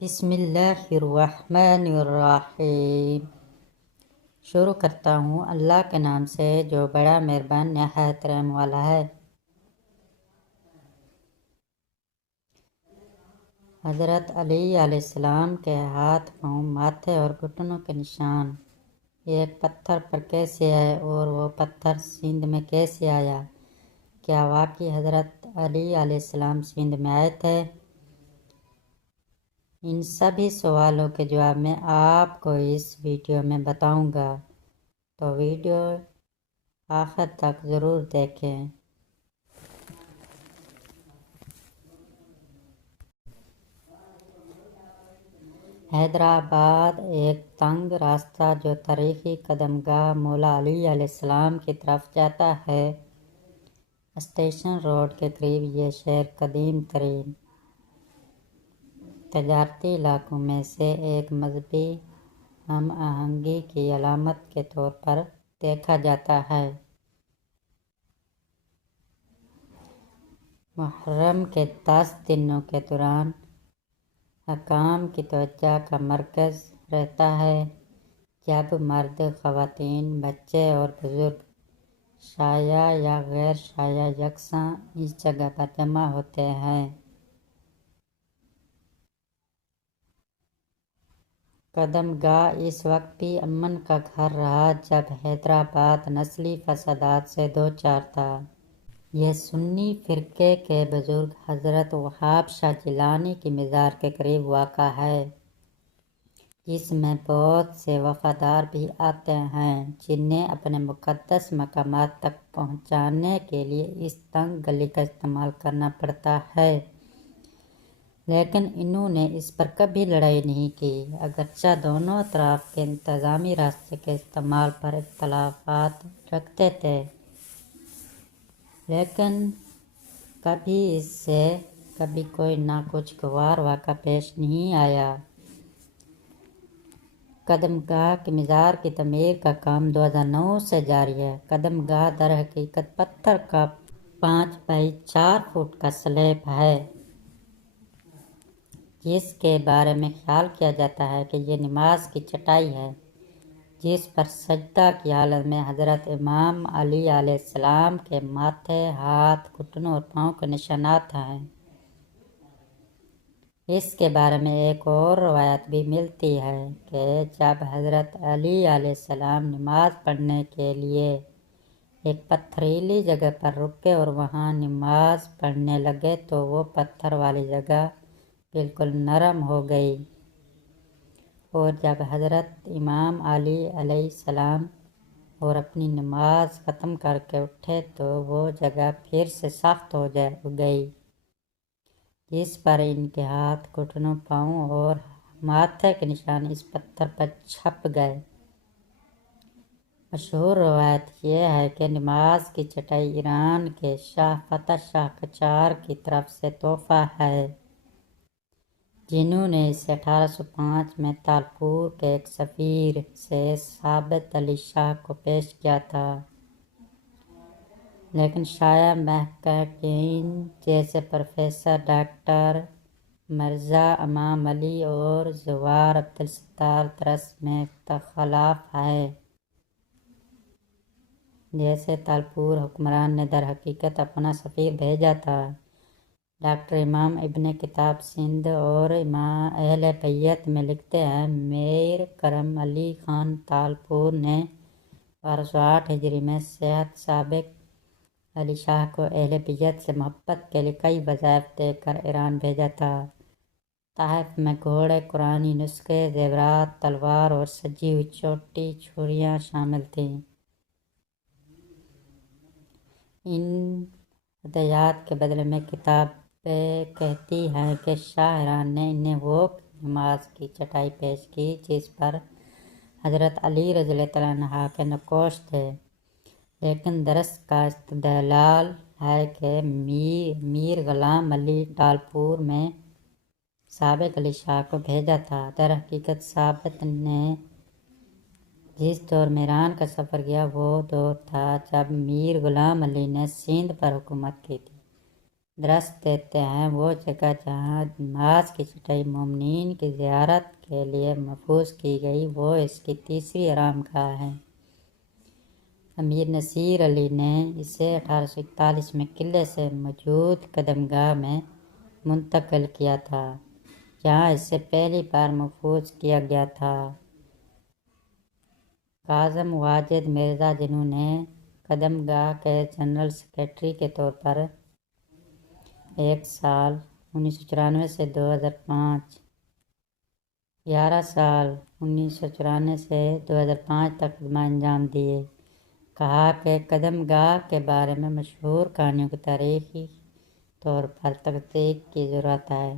بسم اللہ الرحمن الرحیم۔ شروع کرتا ہوں اللہ کے نام سے جو بڑا مہربان نہایت رحم والا ہے۔ حضرت علی علیہ السلام کے ہاتھ، پاؤں، ماتھے اور گھٹنوں کے نشان ایک پتھر پر کیسے آئے اور وہ پتھر سندھ میں کیسے آیا؟ کیا واقعی حضرت علی علیہ السلام سندھ میں آئے تھے؟ ان سبھی سوالوں کے جواب میں آپ کو اس ویڈیو میں بتاؤں گا، تو ویڈیو آخر تک ضرور دیکھیں۔ حیدرآباد ایک تنگ راستہ جو تاریخی قدم گاہ مولا علی علیہ السلام کی طرف جاتا ہے۔ اسٹیشن روڈ کے قریب یہ شہر قدیم ترین تجارتی علاقوں میں سے ایک مذہبی ہم آہنگی کی علامت کے طور پر دیکھا جاتا ہے۔ محرم کے 10 دنوں کے دوران حکام کی توجہ کا مرکز رہتا ہے، جب مرد، خواتین، بچے اور بزرگ شایع یا غیر شایع یکساں اس جگہ پر جمع ہوتے ہیں۔ قدم گاہ اس وقت بھی امن کا گھر رہا جب حیدرآباد نسلی فسادات سے دوچار تھا۔ یہ سنی فرقے کے بزرگ حضرت وہاب شاہ جیلانی کی مزار کے قریب واقع ہے، جس میں بہت سے وفادار بھی آتے ہیں جنہیں اپنے مقدس مقامات تک پہنچنے کے لیے اس تنگ گلی کا استعمال کرنا پڑتا ہے، لیکن انہوں نے اس پر کبھی لڑائی نہیں کی، اگرچہ دونوں اطراف کے انتظامی راستے کے استعمال پر اختلافات رکھتے تھے، لیکن کبھی اس سے کوئی ناگوار واقعہ پیش نہیں آیا۔ قدم گاہ کی مزار کی تعمیر کا کام 2009 سے جاری ہے۔ قدم گاہ در حقیقت پتھر کا 5 بائی 4 فٹ کا سلیب ہے، جس کے بارے میں خیال کیا جاتا ہے کہ یہ نماز کی چٹائی ہے، جس پر سجدہ کی حالت میں حضرت امام علی علیہ السلام کے ماتھے، ہاتھ، گھٹنوں اور پاؤں کے نشانات ہیں۔ اس کے بارے میں ایک اور روایت بھی ملتی ہے کہ جب حضرت علی علیہ السلام نماز پڑھنے کے لیے ایک پتھریلی جگہ پر رکے اور وہاں نماز پڑھنے لگے تو وہ پتھر والی جگہ بالکل نرم ہو گئی، اور جب حضرت امام علی علیہ السلام اور اپنی نماز ختم کر کے اٹھے تو وہ جگہ پھر سے سخت ہو گئی، جس پر ان کے ہاتھ، گھٹنوں، پاؤں اور ماتھے کے نشان اس پتھر پر چھپ گئے۔ مشہور روایت یہ ہے کہ نماز کی چٹائی ایران کے شاہ فتح شاہ قاجار کی طرف سے تحفہ ہے، جنہوں نے اسے 1805 میں تالپور کے ایک سفیر سے ثابت علی شاہ کو پیش کیا تھا، لیکن شایع محققین جیسے پروفیسر ڈاکٹر مرزا امام علی اور زوار عبدالستار درس میں اختلاف ہے۔ جیسے تالپور حکمران نے در حقیقت اپنا سفیر بھیجا تھا۔ ڈاکٹر امام ابن کتاب سندھ اور اہل بیت میں لکھتے ہیں، میر کرم علی خان تالپور نے 1208 ہجری میں صحت سابق علی شاہ کو اہل بیت سے محبت کے لیے کئی وظائف دے کر ایران بھیجا تھا۔ تحائف میں گھوڑے، قرآنی نسخے، زیورات، تلوار اور سجی ہوئی چوٹی چھریاں شامل تھیں۔ ان ہدیات کے بدلے میں کتابیں کہتی ہیں کہ شاہ ایران نے انہیں وہ نماز کی چٹائی پیش کی جس پر حضرت علی رضی اللہ عنہ کے نقوش تھے، لیکن درس کا استدلال ہے کہ میر غلام علی تالپور میں سابق علی شاہ کو بھیجا تھا۔ در حقیقت ثابت نے جس دور میں ایران کا سفر کیا وہ دور تھا جب میر غلام علی نے سندھ پر حکومت کی تھی، درست دیتے ہیں وہ جگہ جہاں نماز کی چٹائی مومنین کی زیارت کے لیے محفوظ کی گئی وہ اس کی تیسری آرام گاہ ہے۔ امیر نصیر علی نے اسے 1841 میں قلعے سے موجود قدم گاہ میں منتقل کیا تھا جہاں اسے پہلی بار محفوظ کیا گیا تھا۔ کاظم واجد مرزا جنہوں نے قدم گاہ کے جنرل سیکرٹری کے طور پر 1 سال 1994 سے 2005 11 سال 1994 سے 2005 تک خدمات انجام دیے، کہا کہ قدم گاہ کے بارے میں مشہور کہانیوں کی تاریخی طور پر تصدیق کی ضرورت ہے۔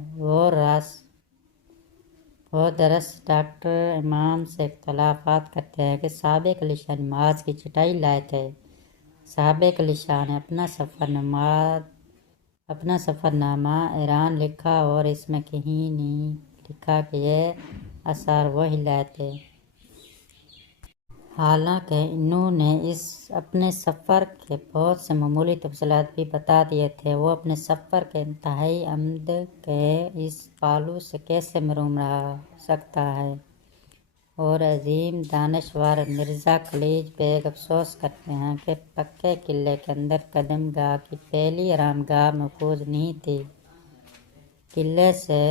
وہ درست ڈاکٹر امام سے اختلافات کرتے ہیں کہ سابق علی شاہ نماز کی چٹائی لائے تھے۔ سابق علی شاہ نے اپنا سفر نامہ ایران لکھا اور اس میں کہیں نہیں لکھا کہ یہ آثار وہی لائے تھے۔ حالانکہ انہوں نے اپنے سفر کے بہت سے معمولی تفصیلات بھی بتا دیے تھے۔ وہ اپنے سفر کے انتہائی عمد کے اس پہلو سے کیسے محروم رہ سکتا ہے؟ اور عظیم دانشور مرزا خلیج بیگ افسوس کرتے ہیں کہ پکے قلعے کے اندر قدم گاہ کی پہلی آرام گاہ محفوظ نہیں تھی۔ قلعے سے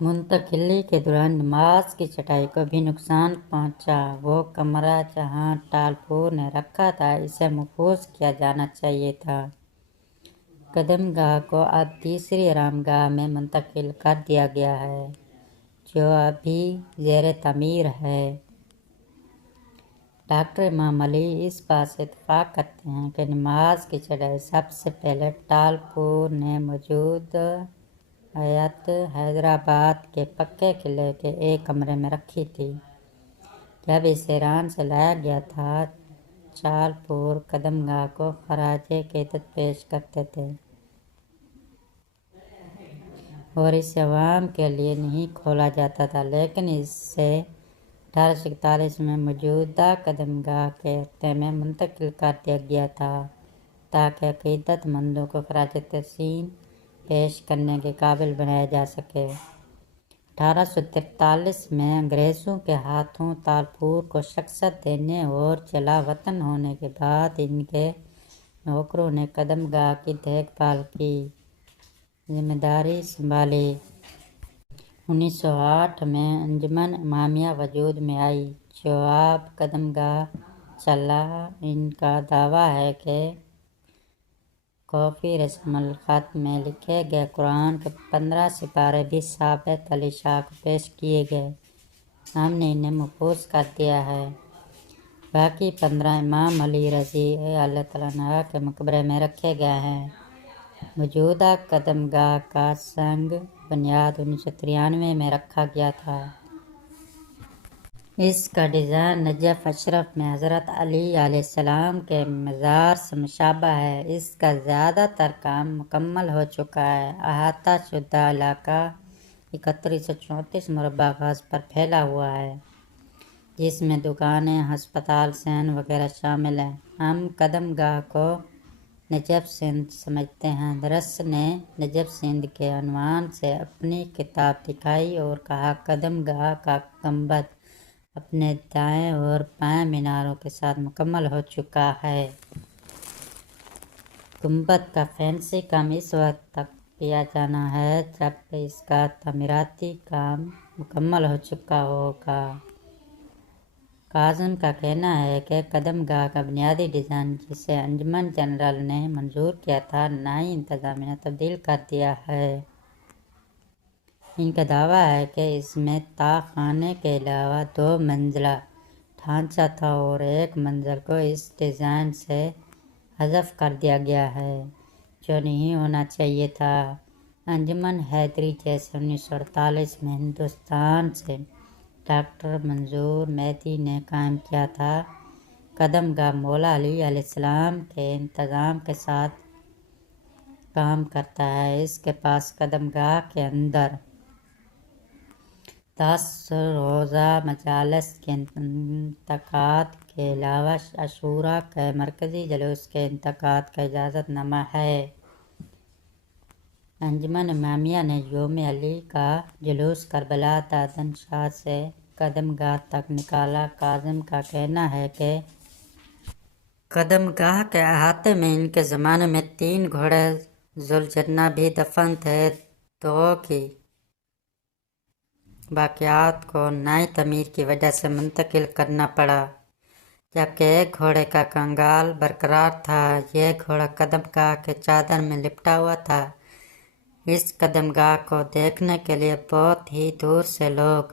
منتقلی کے دوران نماز کی چٹائی کو بھی نقصان پہنچا۔ وہ کمرہ جہاں ٹالپور نے رکھا تھا اسے محفوظ کیا جانا چاہیے تھا۔ قدم گاہ کو اب تیسری آرام گاہ میں منتقل کر دیا گیا ہے جو ابھی زیر تعمیر ہے۔ ڈاکٹر امام علی اس بات سے اتفاق کرتے ہیں کہ نماز کی چٹائی سب سے پہلے ٹالپور نے موجود حیدرآباد کے پکے قلعے کے ایک کمرے میں رکھی تھی۔ جب اسے ایران سے لایا گیا تھا ٹالپور قدم گاہ کو خراج عقیدت پیش کرتے تھے اور اسے عوام کے لیے نہیں کھولا جاتا تھا، لیکن اسے 1841 میں موجودہ قدم گاہ کے علاقے میں منتقل کر دیا گیا تھا تاکہ عقیدت مندوں کو خراج تحسین پیش کرنے کے قابل بنایا جا سکے۔ 1843 میں انگریزوں کے ہاتھوں ٹالپور کو شکست دینے اور جلا وطن ہونے کے بعد ان کے نوکروں نے قدم گاہ کی دیکھ بھال کی ذمہ داری سنبھالی۔ 1908 میں انجمن امامیہ وجود میں آئی جو اب قدم گاہ چلا۔ ان کا دعویٰ ہے کہ کوفی رسم الخط میں لکھے گئے قرآن کے 15 سپارے بھی سابق علی شاہ کو پیش کیے گئے۔ ہم نے انہیں محفوظ کر دیا ہے۔ باقی 15 امام علی رضی اللہ عنہ کے مقبرے میں رکھے گئے ہیں۔ موجودہ قدم گاہ کا سنگ بنیاد 1993 میں رکھا گیا تھا۔ اس کا ڈیزائن نجف اشرف میں حضرت علی علیہ السلام کے مزار سے مشابہ ہے۔ اس کا زیادہ تر کام مکمل ہو چکا ہے۔ احاطہ شدہ علاقہ 3134 مربع گز پر پھیلا ہوا ہے جس میں دکانیں، ہسپتال، صحن وغیرہ شامل ہیں۔ ہم قدم گاہ کو نجف سندھ سمجھتے ہیں۔ درس نے نجف سندھ کے عنوان سے اپنی کتاب دکھائی اور کہا قدم گاہ کا گنبد اپنے دائیں اور بائیں میناروں کے ساتھ مکمل ہو چکا ہے۔ گنبد کا فینسی کام اس وقت تک کیا جانا ہے جب اس کا تعمیراتی کام مکمل ہو چکا ہوگا۔ کاظم کا کہنا ہے کہ قدم گاہ کا بنیادی ڈیزائن جسے انجمن جنرل نے منظور کیا تھا نئی انتظامیہ نے تبدیل کر دیا ہے۔ ان کا دعویٰ ہے کہ اس میں تاخانے کے علاوہ 2 منزلہ ڈھانچہ تھا اور ایک منزل کو اس ڈیزائن سے حذف کر دیا گیا ہے جو نہیں ہونا چاہیے تھا۔ انجمن حیدری جسے 1948 میں ہندوستان سے ڈاکٹر منظور مہدی نے قائم کیا تھا، قدم گاہ مولا علی علیہ السلام کے انتظام کے ساتھ کام کرتا ہے۔ اس کے پاس قدم گاہ کے اندر 10 روزہ مجالس کے انعقاد کے علاوہ عاشوراء کے مرکزی جلوس کے انعقاد کا اجازت نامہ ہے۔ انجمن امامیہ نے یوم علی کا جلوس کربلا دادن شاہ سے قدم گاہ تک نکالا۔ کاظم کا کہنا ہے کہ قدم گاہ کے احاطے میں ان کے زمانے میں 3 گھوڑے ذوالجناح بھی دفن تھے۔ 2 کی باقیات کو نئی تعمیر کی وجہ سے منتقل کرنا پڑا، جبکہ 1 گھوڑے کا کنگال برقرار تھا۔ یہ گھوڑا قدم گاہ کے چادر میں لپٹا ہوا تھا۔ اس قدم گاہ کو دیکھنے کے لیے بہت ہی دور سے لوگ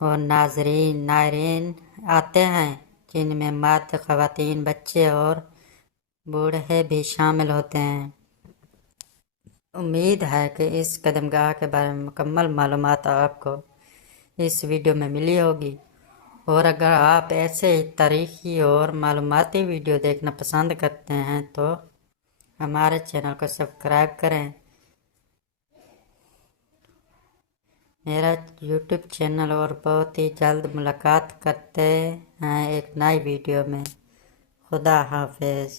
اور ناظرین آتے ہیں، جن میں مرد، خواتین، بچے اور بوڑھے بھی شامل ہوتے ہیں۔ امید ہے کہ اس قدم گاہ کے بارے میں مکمل معلومات آپ کو اس ویڈیو میں ملی ہوگی، اور اگر آپ ایسے ہی تاریخی اور معلوماتی ویڈیو دیکھنا پسند کرتے ہیں تو ہمارے چینل کو سبسکرائب کریں۔ میرا یوٹیوب چینل، اور بہت ہی جلد ملاقات کرتے ہیں ایک نئی ویڈیو میں۔ خدا حافظ۔